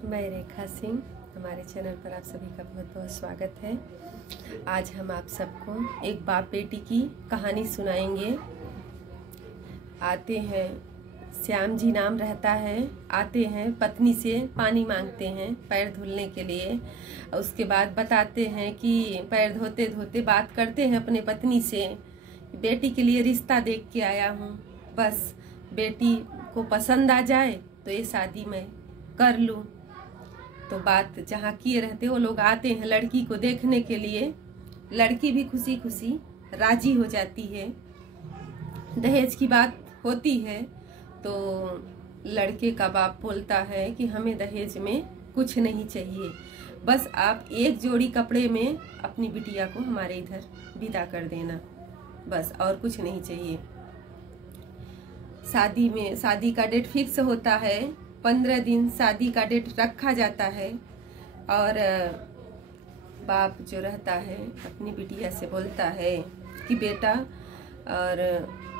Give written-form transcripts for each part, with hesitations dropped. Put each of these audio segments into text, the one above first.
मैं रेखा सिंह, हमारे चैनल पर आप सभी का बहुत बहुत स्वागत है। आज हम आप सबको एक बाप बेटी की कहानी सुनाएंगे। आते हैं, श्याम जी नाम रहता है। आते हैं, पत्नी से पानी मांगते हैं पैर धुलने के लिए। उसके बाद बताते हैं कि पैर धोते धोते बात करते हैं अपने पत्नी से, बेटी के लिए रिश्ता देख के आया हूँ, बस बेटी को पसंद आ जाए तो ये शादी मैं कर लूँ। तो बात जहाँ किए रहते वो लोग आते हैं लड़की को देखने के लिए। लड़की भी खुशी खुशी राजी हो जाती है। दहेज की बात होती है तो लड़के का बाप बोलता है कि हमें दहेज में कुछ नहीं चाहिए, बस आप एक जोड़ी कपड़े में अपनी बिटिया को हमारे इधर विदा कर देना, बस और कुछ नहीं चाहिए। शादी का डेट फिक्स होता है। 15 दिन शादी का डेट रखा जाता है और बाप जो रहता है अपनी बिटिया से बोलता है कि बेटा, और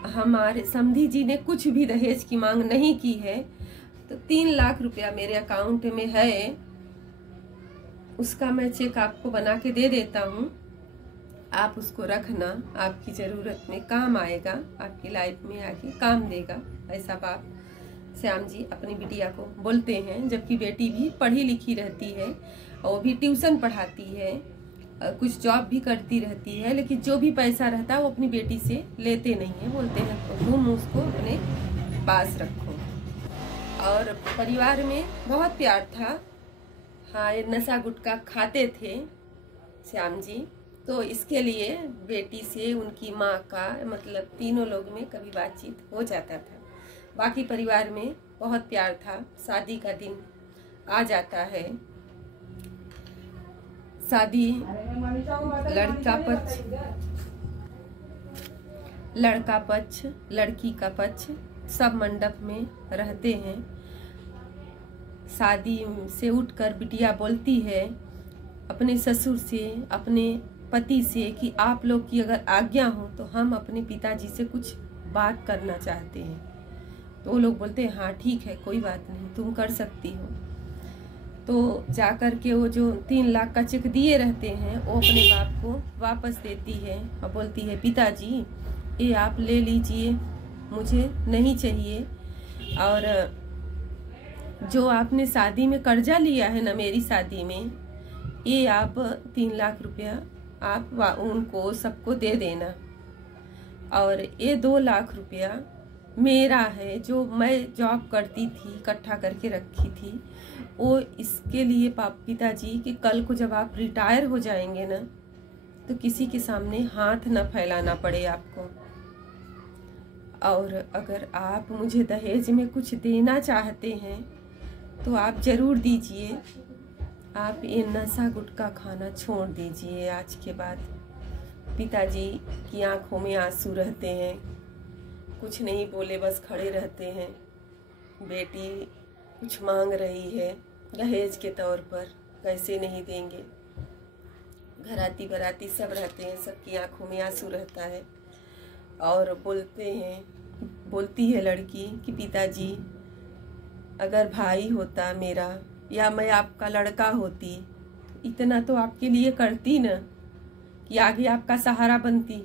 हमारे समधी जी ने कुछ भी दहेज की मांग नहीं की है, तो 3 लाख रुपया मेरे अकाउंट में है, उसका मैं चेक आपको बना के दे देता हूँ, आप उसको रखना, आपकी ज़रूरत में काम आएगा, आपकी लाइफ में आके काम देगा। ऐसा बाप श्याम जी अपनी बिटिया को बोलते हैं। जबकि बेटी भी पढ़ी लिखी रहती है और वो भी ट्यूशन पढ़ाती है, कुछ जॉब भी करती रहती है, लेकिन जो भी पैसा रहता है वो अपनी बेटी से लेते नहीं है। बोलते हैं तो तुम उसको अपने पास रखो। और परिवार में बहुत प्यार था। हाँ, ये नशा गुटखा खाते थे श्याम जी, तो इसके लिए बेटी से उनकी माँ का मतलब तीनों लोग में कभी बातचीत हो जाता था। बाकी परिवार में बहुत प्यार था। शादी का दिन आ जाता है। शादी लड़का पक्ष लड़की का पक्ष सब मंडप में रहते हैं। शादी से उठकर बिटिया बोलती है अपने ससुर से, अपने पति से कि आप लोग की अगर आज्ञा हो तो हम अपने पिताजी से कुछ बात करना चाहते हैं। तो वो लोग बोलते हैं हाँ ठीक है, कोई बात नहीं, तुम कर सकती हो। तो जाकर के वो जो 3 लाख का चेक दिए रहते हैं वो अपने बाप को वापस देती है और बोलती है पिताजी ये आप ले लीजिए, मुझे नहीं चाहिए। और जो आपने शादी में कर्जा लिया है ना मेरी शादी में, ये आप 3 लाख रुपया आप उनको सबको दे देना, और ये 2 लाख रुपया मेरा है जो मैं जॉब करती थी इकट्ठा करके रखी थी, वो इसके लिए पिताजी कि कल को जब आप रिटायर हो जाएंगे ना तो किसी के सामने हाथ न फैलाना पड़े आपको। और अगर आप मुझे दहेज में कुछ देना चाहते हैं तो आप जरूर दीजिए, आप ये नशा गुटखा खाना छोड़ दीजिए आज के बाद। पिताजी की आंखों में आंसू रहते हैं, कुछ नहीं बोले, बस खड़े रहते हैं। बेटी कुछ मांग रही है दहेज के तौर पर, कैसे नहीं देंगे। घराती बराती सब रहते हैं, सबकी आंखों में आंसू रहता है। और बोलती है लड़की कि पिताजी अगर भाई होता मेरा या मैं आपका लड़का होती, इतना तो आपके लिए करती न कि आगे आपका सहारा बनती।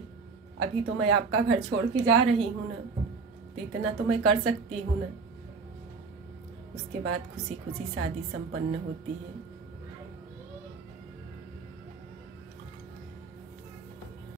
अभी तो मैं आपका घर छोड़ के जा रही हूँ ना, तो इतना तो मैं कर सकती हूँ ना। उसके बाद खुशी खुशी शादी संपन्न होती है।